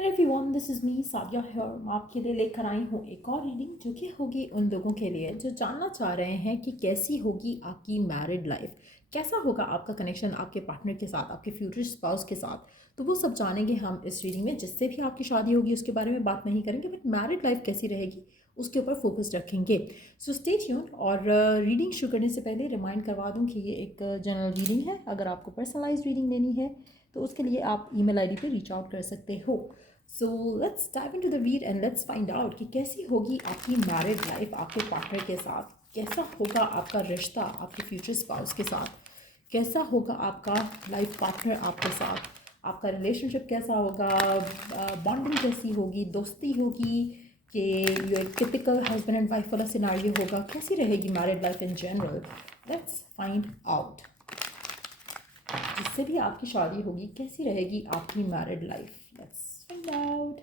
Hello everyone, this is me Sadia here. मैं आपके लिए लेकर आई हूँ एक और रीडिंग जो कि होगी उन लोगों के लिए जो जानना चाह रहे हैं कि कैसी होगी आपकी मैरिड लाइफ, कैसा होगा आपका कनेक्शन आपके पार्टनर के साथ, आपके फ्यूचर स्पाउस के साथ। तो वो सब जानेंगे हम इस रीडिंग में। जिससे भी आपकी शादी होगी उसके बारे में बात नहीं करेंगे, बट मैरिड लाइफ कैसी रहेगी उसके ऊपर फोकस रखेंगे। So stay tune. और रीडिंग शुरू करने से पहले रिमाइंड करवा दूँ कि ये एक जनरल रीडिंग है। अगर आपको पर्सनलाइज रीडिंग लेनी है तो उसके लिए आप ईमेल आईडी पे रीच आउट कर सकते हो। So let's dive into the read and let's find out कि कैसी होगी आपकी मैरिड लाइफ आपके पार्टनर के साथ, कैसा होगा आपका रिश्ता आपके फ्यूचर स्पाउस के साथ, कैसा होगा आपका लाइफ पार्टनर आपके साथ, आपका रिलेशनशिप कैसा होगा, बॉन्डिंग कैसी होगी, दोस्ती होगी कि ये एक टिपिकल हस्बैंड एंड वाइफ वाला सिनारियो होगा, कैसी रहेगी married life in general. Let's find out. जिससे भी आपकी शादी होगी कैसी रहेगी आपकी married life. Let's find out.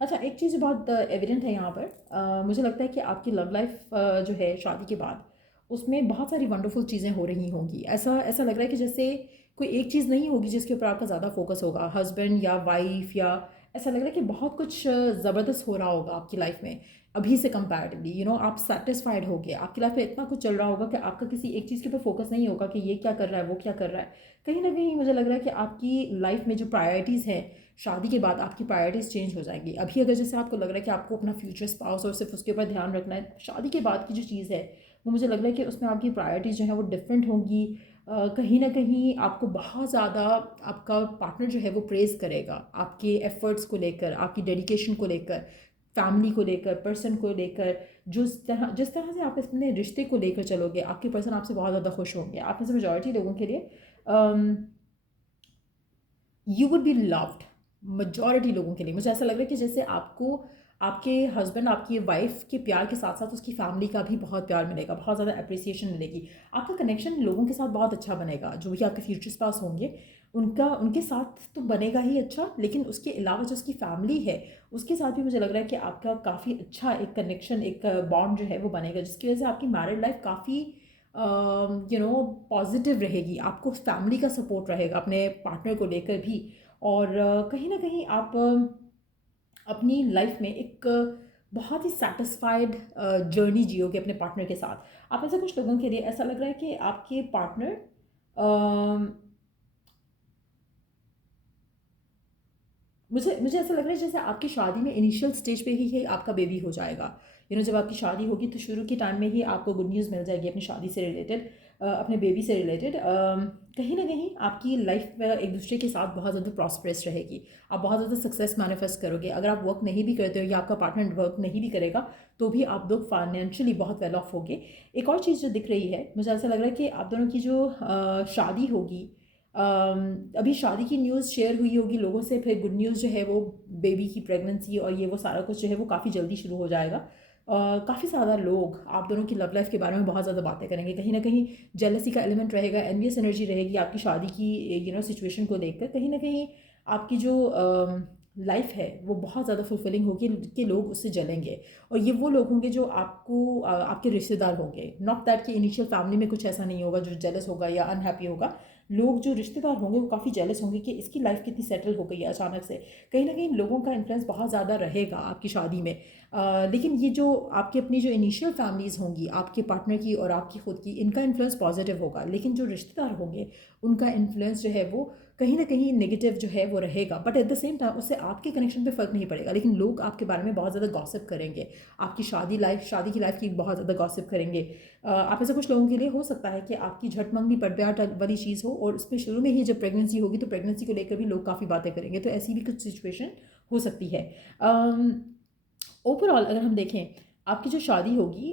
अच्छा, एक चीज़ बहुत एविडेंट है यहाँ पर। मुझे लगता है कि आपकी लव लाइफ जो है शादी के बाद उसमें बहुत सारी वंडरफुल चीज़ें हो रही होंगी। ऐसा ऐसा लग रहा है कि जैसे कोई एक चीज़ नहीं होगी जिसके ऊपर आपका ज़्यादा फोकस होगा, हस्बैंड या वाइफ, या ऐसा लग रहा है कि बहुत कुछ ज़बरदस्त हो रहा होगा आपकी लाइफ में अभी से कंपैरेटिवली। आप सेटिस्फाइड हो गए, आपकी लाइफ में इतना कुछ चल रहा होगा कि आपका किसी एक चीज़ के ऊपर फोकस नहीं होगा कि ये क्या कर रहा है वो क्या कर रहा है। कहीं ना कहीं मुझे लग रहा है कि आपकी लाइफ में जो प्रायोरिटीज़ हैं शादी के बाद आपकी प्रायोरिटीज़ चेंज हो जाएंगी। अभी अगर जैसे आपको लग रहा है कि आपको अपना फ्यूचर स्पाउस और सिर्फ उसके ऊपर ध्यान रखना है, शादी के बाद की जो चीज़ है वो मुझे लग रहा है कि उसमें आपकी प्रायोरिटीज़ जो है वो डिफरेंट होंगी। कहीं ना कहीं आपको बहुत ज़्यादा आपका पार्टनर जो है वो प्रेज़ करेगा आपके एफर्ट्स को लेकर, आपकी डेडिकेशन को लेकर, फैमिली को लेकर, पर्सन को लेकर। जिस तरह से आप अपने रिश्ते को लेकर चलोगे आपके पर्सन आपसे बहुत ज़्यादा खुश होंगे। आप में से मेजॉरिटी लोगों के लिए you would be loved. Majority लोगों के लिए मुझे ऐसा लग रहा है कि जैसे आपको आपके हस्बैंड आपकी वाइफ के प्यार के साथ साथ उसकी फैमिली का भी बहुत प्यार मिलेगा, बहुत ज़्यादा अप्रिसिएशन मिलेगी। आपका कनेक्शन लोगों के साथ बहुत अच्छा बनेगा, जो भी आपके फ्यूचर्स पास होंगे उनके साथ तो बनेगा ही अच्छा, लेकिन उसके अलावा जो उसकी फैमिली है उसके साथ भी मुझे लग रहा है कि आपका काफ़ी अच्छा एक कनेक्शन, एक बॉन्ड जो है वो बनेगा, जिसकी वजह से आपकी मैरिड लाइफ काफ़ी पॉजिटिव रहेगी। आपको फैमिली का सपोर्ट रहेगा अपने पार्टनर को लेकर भी। और कहीं ना कहीं आप अपनी लाइफ में एक बहुत ही सेटिस्फाइड जर्नी जियोगे अपने पार्टनर के साथ। आप ऐसे कुछ लोगों के लिए ऐसा लग रहा है कि आपके पार्टनर, मुझे मुझे ऐसा लग रहा है जैसे आपकी शादी में इनिशियल स्टेज पे ही आपका बेबी हो जाएगा। जब आपकी शादी होगी तो शुरू के टाइम में ही आपको गुड न्यूज़ मिल जाएगी अपनी शादी से रिलेटेड, अपने बेबी से रिलेटेड। कहीं ना कहीं आपकी लाइफ एक दूसरे के साथ बहुत ज़्यादा प्रॉस्परस रहेगी। आप बहुत ज़्यादा सक्सेस मैनिफेस्ट करोगे। अगर आप वर्क नहीं भी करते हो या आपका पार्टनर वर्क नहीं भी करेगा तो भी आप लोग फाइनेंशियली बहुत वेल ऑफ होगे। एक और चीज़ जो दिख रही है, मुझे ऐसा लग रहा है कि आप दोनों की जो शादी होगी, अभी शादी की न्यूज़ शेयर हुई होगी लोगों से, फिर गुड न्यूज़ जो है वो बेबी की प्रेगनेंसी और ये वो सारा कुछ जो है वो काफ़ी जल्दी शुरू हो जाएगा। काफ़ी ज़्यादा लोग आप दोनों की लव लाइफ के बारे में बहुत ज़्यादा बातें करेंगे। कहीं ना कहीं जेलसी का एलिमेंट रहेगा, एनवियस एनर्जी रहेगी आपकी शादी की सिचुएशन को देखकर। कहीं ना कहीं आपकी जो लाइफ है वो बहुत ज़्यादा फुलफिलिंग होगी कि लोग उससे जलेंगे। और ये वो लोग होंगे जो आपको आपके रिश्तेदार होंगे। नॉट दैट कि इनिशियल फैमिली में कुछ ऐसा नहीं होगा जो जेलस होगा या अनहैप्पी होगा। लोग जो रिश्तेदार होंगे वो काफ़ी जेलस होंगे कि इसकी लाइफ कितनी सेटल हो गई है अचानक से। कहीं ना कहीं लोगों का इन्फ्लुएंस बहुत ज़्यादा रहेगा आपकी शादी में। लेकिन ये जो आपकी अपनी जो इनिशियल फैमिलीज़ होंगी आपके पार्टनर की और आपकी खुद की, इनका इन्फ्लुएंस पॉजिटिव होगा। लेकिन जो रिश्तेदार होंगे उनका इन्फ्लुएंस जो है वो कहीं ना कहीं नेगेटिव जो है वो रहेगा। But at the same time उससे आपके कनेक्शन पे फ़र्क नहीं पड़ेगा, लेकिन लोग आपके बारे में बहुत ज़्यादा गॉसिप करेंगे। आपकी शादी की लाइफ की बहुत ज़्यादा गॉसिप करेंगे। आप ऐसे कुछ लोगों के लिए हो सकता है कि आपकी झटमंगनी पटब्याट वाली चीज़ हो और उसमें शुरू में ही जब प्रेगनेंसी होगी तो प्रेगनेंसी को लेकर भी लोग काफ़ी बातें करेंगे। तो ऐसी भी कुछ सिचुएशन हो सकती है। ओवरऑल अगर हम देखें आपकी जो शादी होगी,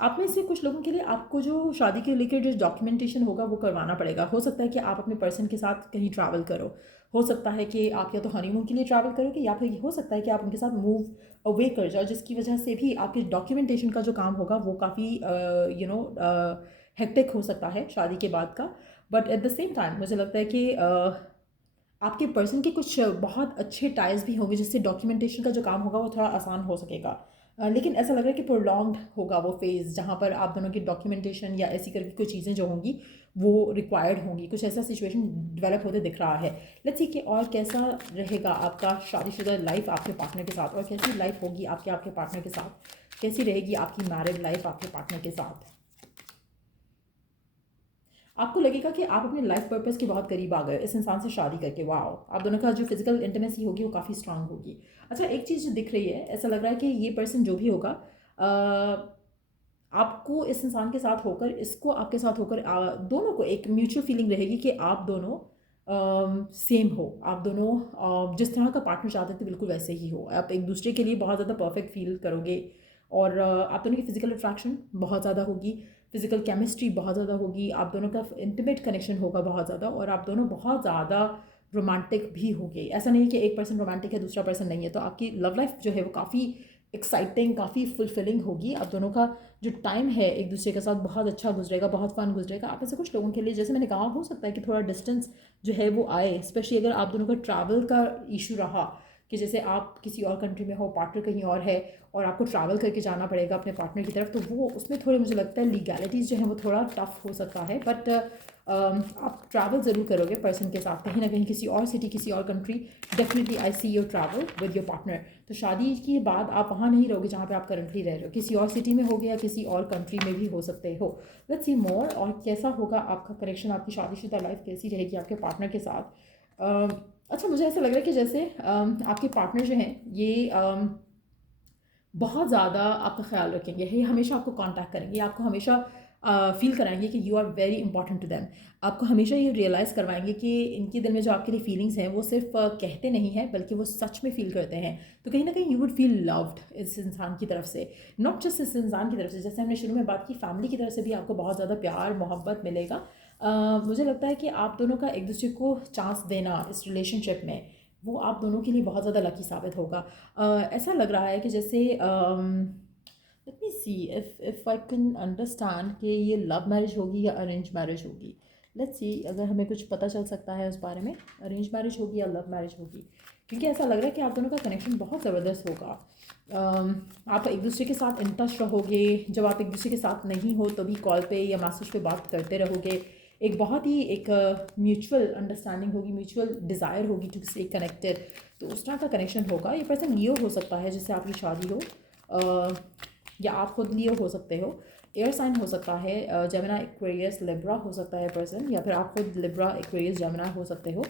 आप में से कुछ लोगों के लिए आपको जो शादी के लेकर जो डॉक्यूमेंटेशन होगा वो करवाना पड़ेगा। हो सकता है कि आप अपने पर्सन के साथ कहीं ट्रैवल करो, हो सकता है कि आप या तो हनीमून के लिए ट्रैवल करोगे या फिर हो सकता है कि आप उनके साथ मूव अवे कर जाओ, जिसकी वजह से भी आपके डॉक्यूमेंटेशन का जो काम होगा वो काफ़ी हेक्टिक हो सकता है शादी के बाद का। But at the same time मुझे लगता है कि आपके पर्सन के कुछ बहुत अच्छे टाइज भी होंगे जिससे डॉक्यूमेंटेशन का जो काम होगा वो थोड़ा आसान हो सकेगा। लेकिन ऐसा लग रहा है कि प्रोलॉन्ग्ड होगा वो फेज़, जहाँ पर आप दोनों की डॉक्यूमेंटेशन या ऐसी करके कोई चीज़ें जो होंगी वो रिक्वायर्ड होंगी। कुछ ऐसा सिचुएशन डेवलप होते दिख रहा है। लेट्स सी कि और कैसा रहेगा आपका शादीशुदा लाइफ आपके पार्टनर के साथ, और कैसी लाइफ होगी आपके आपके पार्टनर के साथ, कैसी रहेगी आपकी मैरिड लाइफ आपके पार्टनर के साथ। आपको लगेगा कि आप अपने लाइफ पर्पस के बहुत करीब आ गए इस इंसान से शादी करके। वाओ, आप दोनों का जो फिजिकल इंटीमेसी होगी वो काफ़ी स्ट्रांग होगी। अच्छा, एक चीज़ जो दिख रही है, ऐसा लग रहा है कि ये पर्सन जो भी होगा, आपको इस इंसान के साथ होकर, इसको आपके साथ होकर, दोनों को एक म्यूचुअल फीलिंग रहेगी कि आप दोनों सेम हो, आप दोनों जिस तरह का पार्टनर चाहते थे बिल्कुल वैसे ही हो, आप एक दूसरे के लिए बहुत ज़्यादा परफेक्ट फील करोगे। और आप दोनों की फ़िज़िकल अट्रैक्शन बहुत ज़्यादा होगी, फ़िज़िकल केमिस्ट्री बहुत ज़्यादा होगी, आप दोनों का इंटीमेट कनेक्शन होगा बहुत ज़्यादा, और आप दोनों बहुत ज़्यादा रोमांटिक भी होंगे। ऐसा नहीं कि एक पर्सन रोमांटिक है दूसरा पर्सन नहीं है, तो आपकी लव लाइफ जो है वो काफ़ी एक्साइटिंग, काफ़ी फुलफिलिंग होगी। आप दोनों का जो टाइम है एक दूसरे के साथ बहुत अच्छा गुजरेगा, बहुत फन गुजरेगा। आप में से कुछ लोगों के लिए, जैसे मैंने कहा, हो सकता है कि थोड़ा डिस्टेंस जो है वो आए, स्पेशली अगर आप दोनों का ट्रैवल का इशू रहा, कि जैसे आप किसी और कंट्री में हो, पार्टनर कहीं और है, और आपको ट्रैवल करके जाना पड़ेगा अपने पार्टनर की तरफ, तो वो उसमें थोड़े, मुझे लगता है लीगैलिटीज़ जो हैं वो थोड़ा टफ हो सकता है। बट आप ट्रैवल ज़रूर करोगे पर्सन के साथ, कहीं ना कहीं किसी और सिटी, किसी और country. Definitely I see your travel with your partner. तो शादी के बाद आप वहाँ नहीं रहोगे जहाँ पे आप करंटली रह रहे हो, किसी और सिटी में होगे या किसी और कंट्री में भी हो सकते हो। लेट्स सी मोर, और कैसा होगा आपका कनेक्शन, आपकी शादीशुदा लाइफ कैसी रहेगी आपके पार्टनर के साथ। अच्छा, मुझे ऐसा लग रहा है कि जैसे आपके पार्टनर जो हैं ये बहुत ज़्यादा आपका ख्याल रखेंगे, ये हमेशा आपको कांटेक्ट करेंगे, आपको हमेशा फ़ील कराएंगे कि you are very important to them. आपको हमेशा ये रियलाइज़ करवाएंगे कि इनके दिल में जो आपके लिए फीलिंग्स हैं वो सिर्फ कहते नहीं हैं, बल्कि वो सच में फ़ील करते हैं। तो कहीं ना कहीं यू वुड फील लव्ड इस इंसान की तरफ से, नॉट जस्ट इस इंसान की तरफ से, जैसे हमने शुरू में बात की, फैमिली की तरफ से भी आपको बहुत ज़्यादा प्यार मोहब्बत मिलेगा। मुझे लगता है कि आप दोनों का एक दूसरे को चांस देना इस रिलेशनशिप में, वो आप दोनों के लिए बहुत ज़्यादा लकी साबित होगा। ऐसा लग रहा है कि जैसे let me C if I can understand कि ये लव मैरिज होगी या अरेंज मैरिज होगी। लेट्स सी अगर हमें कुछ पता चल सकता है उस बारे में, अरेंज मैरिज होगी या लव मैरिज होगी। क्योंकि ऐसा लग रहा है कि आप दोनों का कनेक्शन बहुत ज़बरदस्त होगा। आप एक दूसरे के साथ इन टच रहोगे, जब आप एक दूसरे के साथ नहीं हो तो भी कॉल पे या मैसेज पे बात करते रहोगे। एक बहुत ही एक म्यूचुअल अंडरस्टैंडिंग होगी, म्यूचुअल डिज़ायर होगी टू स्टे कनेक्टेड। तो उस तरह का कनेक्शन होगा। ये पर्सन लियो हो सकता है जिससे आपकी शादी हो, या आप खुद लियो हो सकते हो। एयर साइन हो सकता है, जेमिनी एक्वेरियस लिब्रा हो सकता है पर्सन, या फिर आप खुद लिब्रा एक्वेरियस जेमिनी हो सकते हो।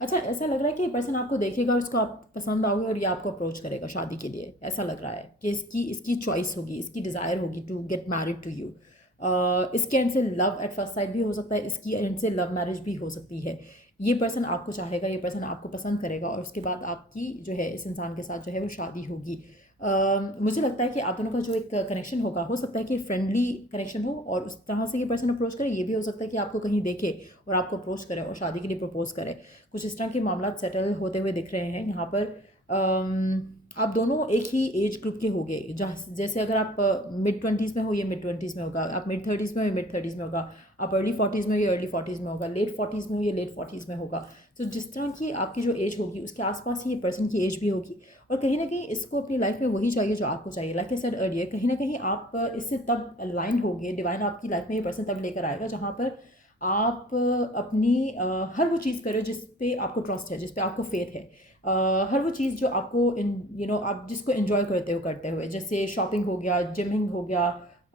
अच्छा, ऐसा लग रहा है कि ये पर्सन आपको देखेगा और इसको आप पसंद आओगे और ये आपको अप्रोच करेगा शादी के लिए। ऐसा लग रहा है कि इसकी इसकी चॉइस होगी, इसकी डिज़ायर होगी to get married to you. इसके एंड से लव एट फर्स्ट साइट भी हो सकता है, इसकी एंड से लव मैरिज भी हो सकती है। ये पर्सन आपको चाहेगा, ये पर्सन आपको पसंद करेगा, और उसके बाद आपकी जो है इस इंसान के साथ जो है वो शादी होगी। मुझे लगता है कि आप दोनों का जो एक कनेक्शन होगा, हो सकता है कि फ्रेंडली कनेक्शन हो, और उस तरह से ये पर्सन अप्रोच करे। ये भी हो सकता है कि आपको कहीं देखे और आपको अप्रोच करे और शादी के लिए प्रपोज करे। कुछ इस तरह के मामला सेटल होते हुए दिख रहे हैं यहाँ पर। आप दोनों एक ही एज ग्रुप के होंगे, जैसे अगर आप मिड ट्वेंटीज़ में हो, ये मिड ट्वेंटीज़ में होगा, आप मिड थर्टीज़ में हो, ये मिड थर्टीज़ में होगा, आप अर्ली फोर्टीज़ में हो, ये अर्ली फोर्टीज़ में होगा, लेट फोर्टीज़ में हो, ये लेट फोर्टीज़ में होगा। तो जिस तरह की आपकी जो एज होगी उसके आसपास ही ये पर्सन की एज भी होगी, और कहीं ना कहीं इसको अपनी लाइफ में वही चाहिए जो आपको चाहिए। लाइक आई सेड अर्लियर, कहीं ना कहीं आप इससे तब अलाइन होगे, डिवाइन आपकी लाइफ में ये पर्सन तब लेकर आएगा जहाँ पर आप अपनी हर वो चीज़ करो जिस पे आपको ट्रस्ट है, जिस पे आपको फेथ है। हर वो चीज़ जो आपको आप जिसको एंजॉय करते हुए, जैसे शॉपिंग हो गया, जिमिंग हो गया,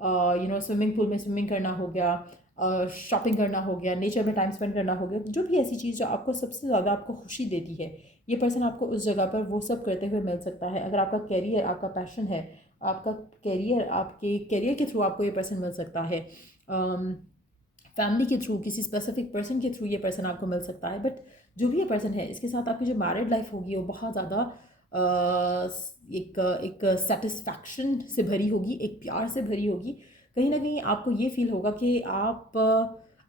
स्विमिंग पूल में स्विमिंग करना हो गया, शॉपिंग करना हो गया, नेचर में टाइम स्पेंड करना हो गया, जो भी ऐसी चीज़ जो आपको सबसे ज़्यादा आपको खुशी देती है, ये पर्सन आपको उस जगह पर वो सब करते हुए मिल सकता है। अगर आपका कैरियर, आपका पैशन है, आपका कैरियर, आपके कैरियर के थ्रू आपको ये पर्सन मिल सकता है। फैमिली के थ्रू, किसी स्पेसिफिक पर्सन के थ्रू ये पर्सन आपको मिल सकता है। बट जो भी ये पर्सन है, इसके साथ आपकी जो मैरिड लाइफ होगी वो बहुत ज़्यादा एक एक सेटिस्फैक्शन से भरी होगी, एक प्यार से भरी होगी। कहीं ना कहीं आपको ये फील होगा कि आप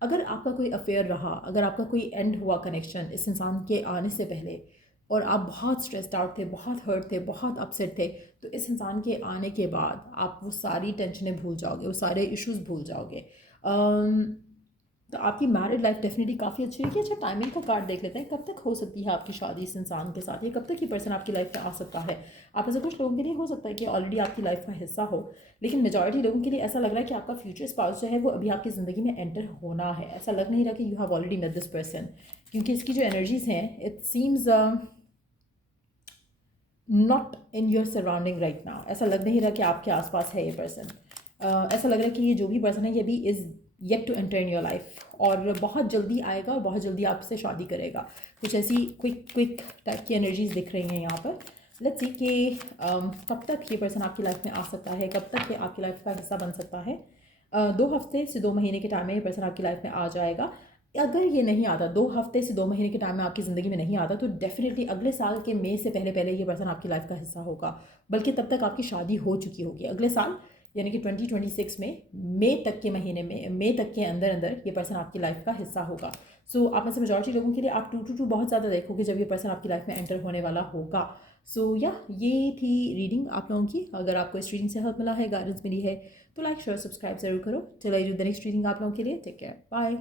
अगर आपका कोई अफेयर रहा, अगर आपका कोई एंड हुआ कनेक्शन इस इंसान के आने से पहले, और आप बहुत स्ट्रेस्ड आउट थे, बहुत हर्ट थे, बहुत अपसेट थे, तो इस इंसान के आने के बाद आप वो सारी टेंशनें भूल जाओगे, वो सारे इश्यूज भूल जाओगे। तो आपकी मैरिड लाइफ डेफिनेटली काफ़ी अच्छी है कि अच्छा टाइमिंग का कार्ड देख लेते हैं, कब तक हो सकती है आपकी शादी इस इंसान के साथ, या कब तक ये पर्सन आपकी लाइफ में आ सकता है। आप ऐसे कुछ लोगों के लिए हो सकता है कि ऑलरेडी आपकी लाइफ का हिस्सा हो, लेकिन मेजॉरिटी लोगों के लिए ऐसा लग रहा है कि आपका फ्यूचर स्पाउस जो है वो अभी आपकी ज़िंदगी में एंटर होना है। ऐसा लग नहीं रहा कि you have already met this person, क्योंकि इसकी जो एनर्जीज हैं it seems not in your surrounding right now. ऐसा लग नहीं रहा कि आपके आसपास है ये पर्सन। ऐसा लग रहा है कि ये जो भी पर्सन है ये भी is yet to enter in your life, और बहुत जल्दी आएगा और बहुत जल्दी आपसे शादी करेगा। कुछ ऐसी क्विक टाइप की एनर्जीज दिख रही हैं यहाँ पर। लेट्स सी कि कब तक ये पर्सन आपकी लाइफ में आ सकता है, कब तक ये आपकी लाइफ का हिस्सा बन सकता है। 2 हफ्ते से 2 महीने के टाइम में ये पर्सन आपकी लाइफ में आ जाएगा। अगर ये नहीं आता, 2 हफ्ते से 2 महीने के टाइम में आपकी ज़िंदगी में नहीं आता, तो डेफिनेटली अगले साल के मई से पहले पहले ये पर्सन आपकी लाइफ का हिस्सा होगा। बल्कि तब तक आपकी शादी हो चुकी होगी। अगले साल यानी कि 2026 में मई तक के महीने में, मई तक के अंदर अंदर ये पर्सन आपकी लाइफ का हिस्सा होगा। सो आप में से मेजॉरिटी लोगों के लिए आप 2 बहुत ज़्यादा देखोगे जब ये पर्सन आपकी लाइफ में एंटर होने वाला होगा। सो या ये थी रीडिंग आप लोगों की। अगर आपको इस रीडिंग से हेल्प मिला है, गाइडेंस मिली है, तो लाइक शेयर सब्सक्राइब जरूर करो। चलो I do the next reading आप लोगों के लिए। Take care, bye.